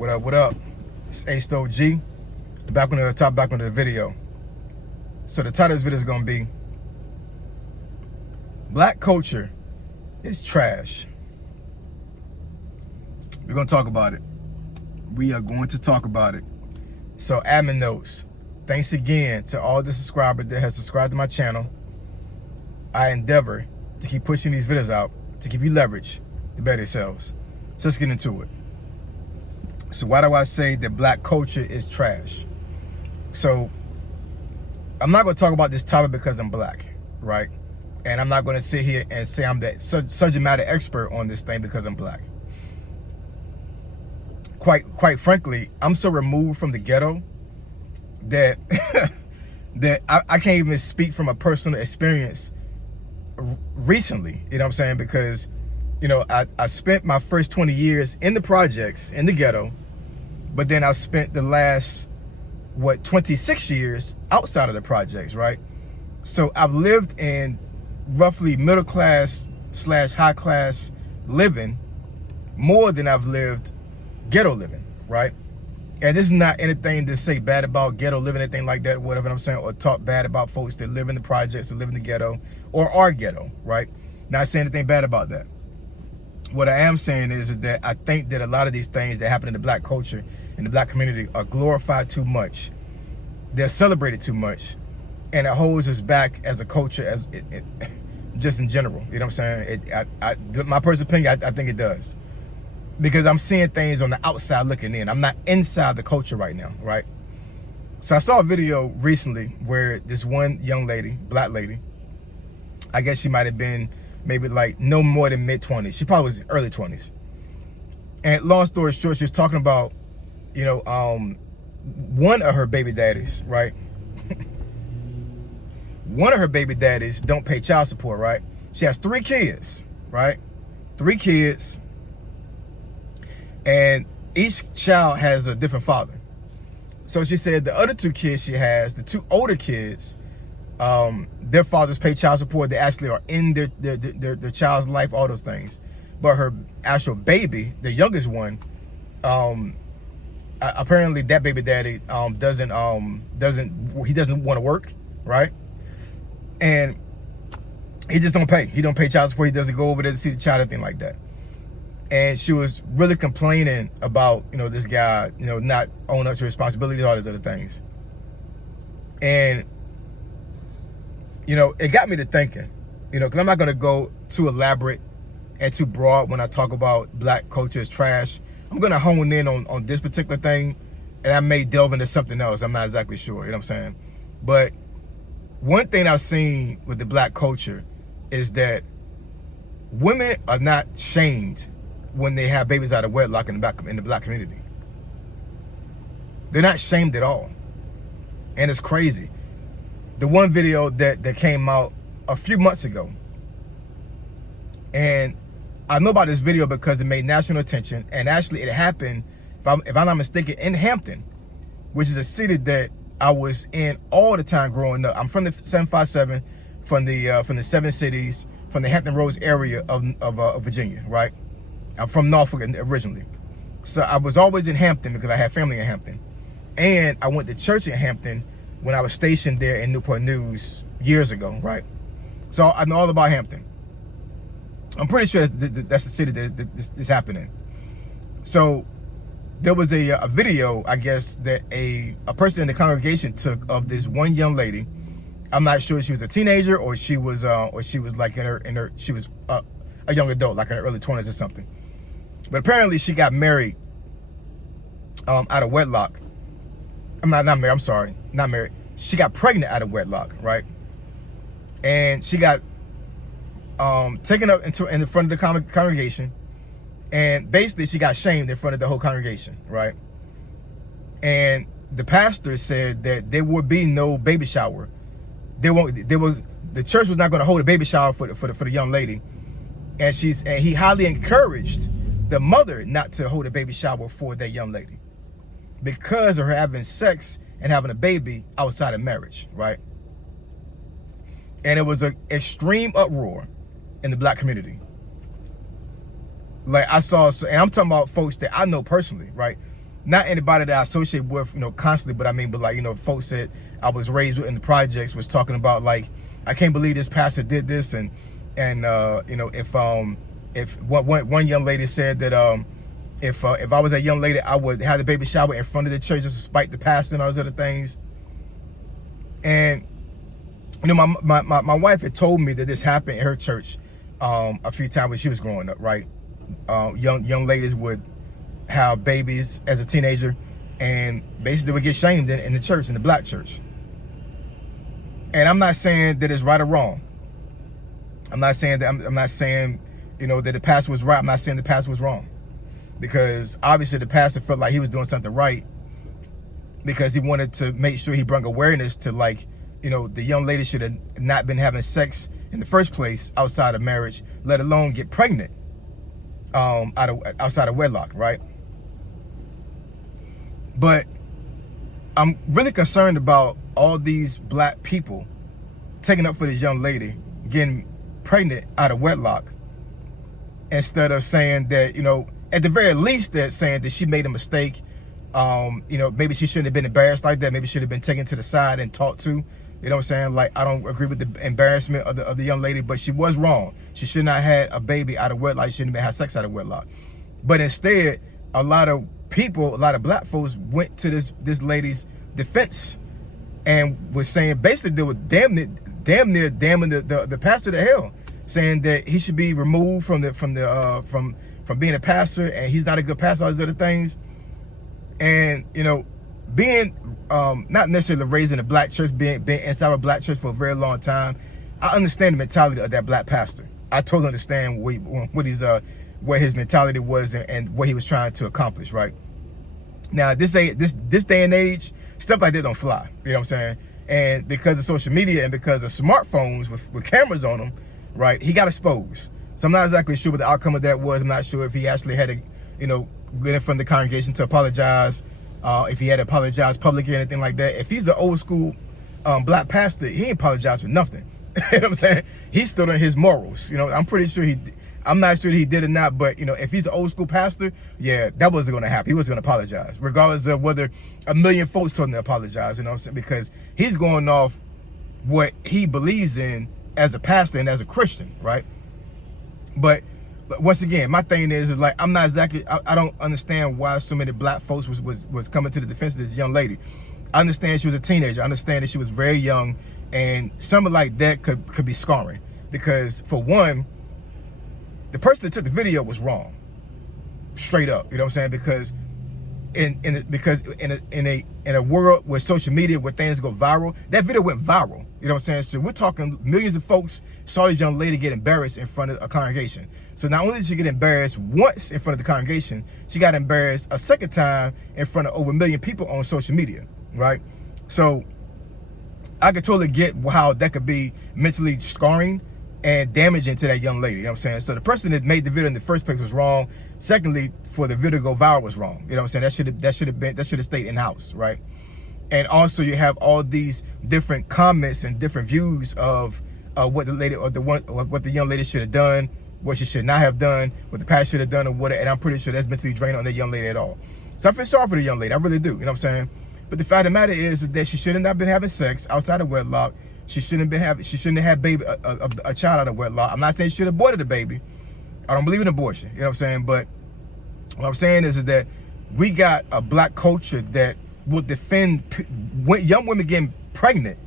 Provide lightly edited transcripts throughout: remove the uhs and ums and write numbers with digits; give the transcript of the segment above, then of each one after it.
What up, what up? It's Acevendo, back on the video. So the title of this video is gonna be Black culture is trash. We're gonna talk about it. We are going to talk about it. So admin notes. Thanks again to all the subscribers that have subscribed to my channel. I endeavor to keep pushing these videos out to give you leverage to better yourselves. So let's get into it. So why do I say that black culture is trash? So I'm not going to talk about this topic because I'm black, right? And I'm not going to sit here and say I'm the subject matter expert on this thing because I'm black. Quite frankly, I'm so removed from the ghetto that that I can't even speak from a personal experience recently, you know what I'm saying? Because, you know, I spent my first 20 years in the projects, in the ghetto, but then I spent the last, 26 years outside of the projects, right? So I've lived in roughly middle class / high class living more than I've lived ghetto living, right? And this is not anything to say bad about ghetto living, anything like that, whatever I'm saying, or talk bad about folks that live in the projects or live in the ghetto or are ghetto, right? Not saying anything bad about that. What I am saying is that I think that a lot of these things that happen in the black culture, in the black community, are glorified too much. They're celebrated too much. And it holds us back as a culture, as just in general. You know what I'm saying? My personal opinion, I think it does. Because I'm seeing things on the outside looking in. I'm not inside the culture right now, right? So I saw a video recently where this one young lady, black lady, I guess she might have been maybe like no more than mid-20s. She probably was early 20s. And long story short, she was talking about, you know, one of her baby daddies, right? One of her baby daddies don't pay child support, right? She has 3 kids, right? 3 kids. And each child has a different father. So she said the other 2 kids she has, the 2 older kids, their fathers pay child support. They actually are in their child's life, all those things. But her actual baby, the youngest one, apparently that baby daddy doesn't want to work, right? And he just don't pay. He don't pay child support. He doesn't go over there to see the child, anything like that. And she was really complaining about, you know, this guy, you know, not owning up to responsibilities, all these other things. And, you know, it got me to thinking, you know, because I'm not going to go too elaborate and too broad when I talk about black culture is trash. I'm going to hone in on this particular thing, and I may delve into something else. I'm not exactly sure, you know what I'm saying? But one thing I've seen with the black culture is that women are not shamed when they have babies out of wedlock in the black community. They're not shamed at all. And it's crazy. The one video that came out a few months ago, and I know about this video because it made national attention, and actually it happened, if I'm not mistaken, in Hampton, which is a city that I was in all the time growing up. I'm from the 757, from the 7 cities, from the Hampton Roads area of Virginia, right? I'm from Norfolk originally. So I was always in Hampton because I had family in Hampton. And I went to church in Hampton when I was stationed there in Newport News years ago, right? So I know all about Hampton. I'm pretty sure that's the city that this is happening. So there was a video, I guess, that a person in the congregation took of this one young lady. I'm not sure if she was a teenager or she was like she was a young adult, like in her early 20s or something. But apparently she got married out of wedlock. Not married, I'm sorry, not married. She got pregnant out of wedlock, right? And she got taken up in front of the congregation, and basically she got shamed in front of the whole congregation, right? And the pastor said that there would be no baby shower. The church was not going to hold a baby shower for the young lady, and he highly encouraged the mother not to hold a baby shower for that young lady because of her having sex and having a baby outside of marriage, right? And it was an extreme uproar in the black community. Like I saw, and I'm talking about folks that I know personally, right? not anybody that I associate with, constantly, but I mean, but like, folks that I was raised with in the projects was talking about, like, I can't believe this pastor did this. And if one young lady said that, if I was a young lady, I would have the baby shower in front of the church just to spite the pastor and all those other things. And, my wife had told me that this happened in her church a few times when she was growing up, right? Young ladies would have babies as a teenager, and basically would get shamed in the church, in the black church. And I'm not saying that it's right or wrong. I'm not saying that that the pastor was right. I'm not saying the pastor was wrong, because obviously the pastor felt like he was doing something right, because he wanted to make sure he brought awareness to, like, the young lady should have not been having sex in the first place outside of marriage, let alone get pregnant outside of wedlock, right? But I'm really concerned about all these black people taking up for this young lady getting pregnant out of wedlock, instead of saying that, at the very least, that saying that she made a mistake. Maybe she shouldn't have been embarrassed like that. Maybe she should have been taken to the side and talked to. You know what I'm saying? Like, I don't agree with the embarrassment of the young lady, but she was wrong. She should not have had a baby out of wedlock. She shouldn't have had sex out of wedlock. But instead, a lot of black folks went to this lady's defense and was saying, basically, they were damn near damning the pastor to hell, saying that he should be removed from being a pastor, and he's not a good pastor, all these other things. And being not necessarily raised in a black church, being inside of a black church for a very long time, I understand the mentality of that black pastor. I totally understand what his mentality was and what he was trying to accomplish, right? Now, this day and age, stuff like that don't fly. You know what I'm saying? And because of social media and because of smartphones with cameras on them, right, he got exposed. So I'm not exactly sure what the outcome of that was. I'm not sure if he actually had to, get in front of the congregation to apologize, if he had to apologize publicly or anything like that. If he's an old school black pastor, he ain't apologized for nothing. You know what I'm saying? He stood on his morals. I'm pretty sure I'm not sure that he did or not, but if he's an old school pastor, yeah, that wasn't going to happen. He was going to apologize, regardless of whether a million folks told him to apologize. You know what I'm saying? Because he's going off what he believes in as a pastor and as a Christian, right? But once again, my thing is like, I'm not exactly, I don't understand why so many black folks was coming to the defense of this young lady. I understand she was a teenager. I understand that she was very young, and something like that could be scarring, because for one, the person that took the video was wrong, straight up. You know what I'm saying? Because in a world where social media, where things go viral, that video went viral. You know what I'm saying? So we're talking millions of folks saw this young lady get embarrassed in front of a congregation. So not only did she get embarrassed once in front of the congregation, she got embarrassed a second time in front of over 1 million people on social media, right? So I could totally get how that could be mentally scarring and damaging to that young lady. You know what I'm saying? So the person that made the video in the first place was wrong. Secondly, for the video to go viral was wrong. You know what I'm saying? That should have stayed in house, right? And also, you have all these different comments and different views of what the lady or what the young lady should have done, what she should not have done, what the pastor should have done, or what. And I'm pretty sure that's mentally draining on that young lady at all. So I feel sorry for the young lady. I really do. You know what I'm saying? But the fact of the matter is that she should have not been having sex outside of wedlock. She shouldn't have had a child out of wedlock. I'm not saying she should have aborted the baby. I don't believe in abortion. You know what I'm saying? But what I'm saying is that we got a black culture that will defend young women getting pregnant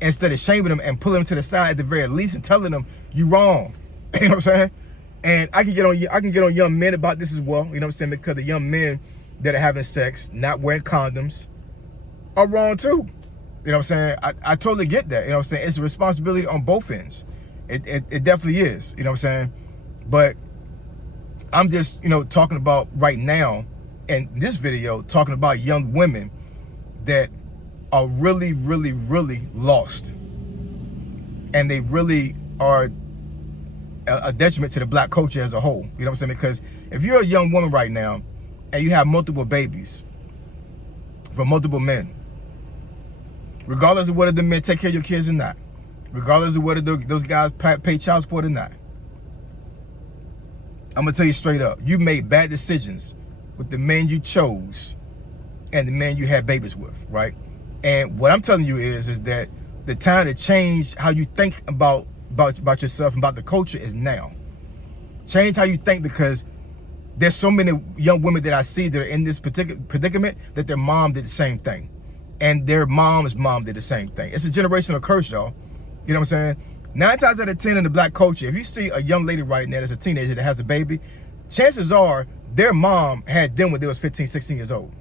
instead of shaming them and pulling them to the side at the very least and telling them you wrong. You know what I'm saying? And I can get on young men about this as well. You know what I'm saying? Because the young men that are having sex, not wearing condoms, are wrong too. You know what I'm saying? I totally get that. You know what I'm saying? It's a responsibility on both ends. It definitely is. You know what I'm saying? But I'm just, talking about right now in this video, talking about young women that are really, really, really lost. And they really are a detriment to the black culture as a whole. You know what I'm saying? Because if you're a young woman right now and you have multiple babies from multiple men, regardless of whether the men take care of your kids or not, regardless of whether those guys pay child support or not, I'm going to tell you straight up, you made bad decisions with the men you chose and the men you had babies with, right? And what I'm telling you is that the time to change how you think about yourself and about the culture is now. Change how you think, because there's so many young women that I see that are in this particular predicament that their mom did the same thing. And their mom's mom did the same thing. It's a generational curse, y'all. You know what I'm saying? 9 times out of 10 in the black culture, if you see a young lady right now that's a teenager that has a baby, chances are their mom had them when they was 15, 16 years old.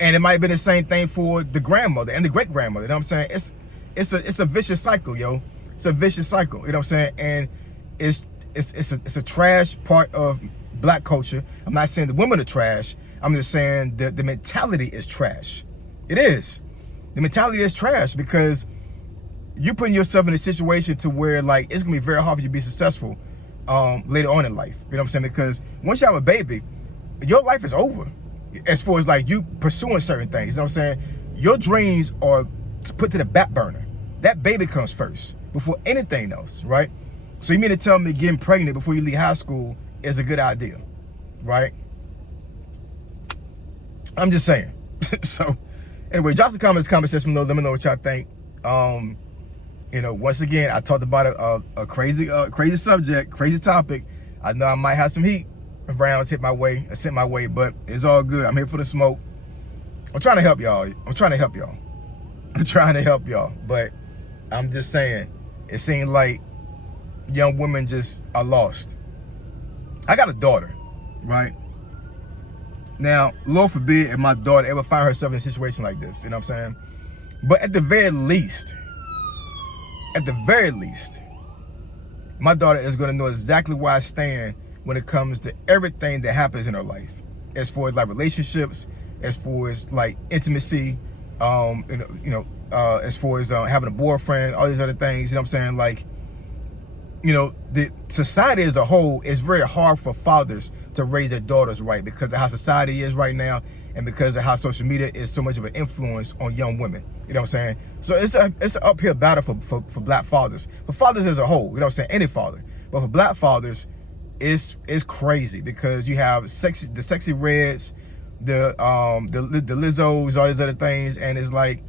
And it might have been the same thing for the grandmother and the great grandmother. You know what I'm saying? It's a vicious cycle, yo. It's a vicious cycle. You know what I'm saying? And it's a trash part of black culture. I'm not saying the women are trash. I'm just saying the mentality is trash. It is. The mentality is trash, because you're putting yourself in a situation to where, like, it's gonna be very hard for you to be successful later on in life. You know what I'm saying? Because once you have a baby, your life is over. As far as like you pursuing certain things, you know what I'm saying? Your dreams are put to the back burner. That baby comes first before anything else, right? So you mean to tell me getting pregnant before you leave high school is a good idea, right? I'm just saying. So anyway, drop some comments, comment section below. Let me know what y'all think. You know, once again, I talked about a crazy subject, crazy topic. I know I might have some heat rounds sent my way, but it's all good. I'm here for the smoke. I'm trying to help y'all. But I'm just saying, it seems like young women just are lost. I got a daughter, right? Now, Lord forbid if my daughter ever find herself in a situation like this, you know what I'm saying? But at the very least, my daughter is going to know exactly where I stand when it comes to everything that happens in her life, as far as like relationships, as far as like intimacy, as far as having a boyfriend, all these other things. You know what I'm saying? Like, you know, the society as a whole, is very hard for fathers to raise their daughters right, because of how society is right now, and because of how social media is so much of an influence on young women. You know what I'm saying? So it's an uphill battle for black fathers, for fathers as a whole. You know what I'm saying? Any father, but for black fathers, it's crazy, because you have the sexy reds, the Lizzos, all these other things, and it's like,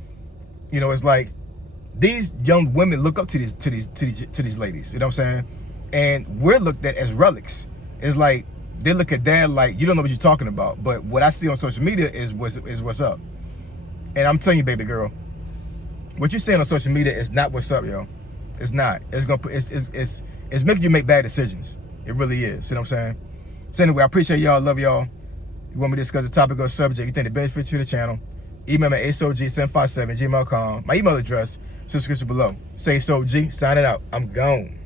you know, it's like these young women look up to these ladies. You know what I'm saying? And we're looked at as relics. It's like they look at dad like, you don't know what you're talking about. But what I see on social media is what's up. And I'm telling you, baby girl, what you're saying on social media is not what's up, yo. It's not. It's making you make bad decisions. It really is. You know what I'm saying? So anyway, I appreciate y'all. Love y'all. You want me to discuss a topic or subject you think it benefits you to the channel, email me at acog757@gmail.com. My email address, description below. Say so G, sign it out. I'm gone.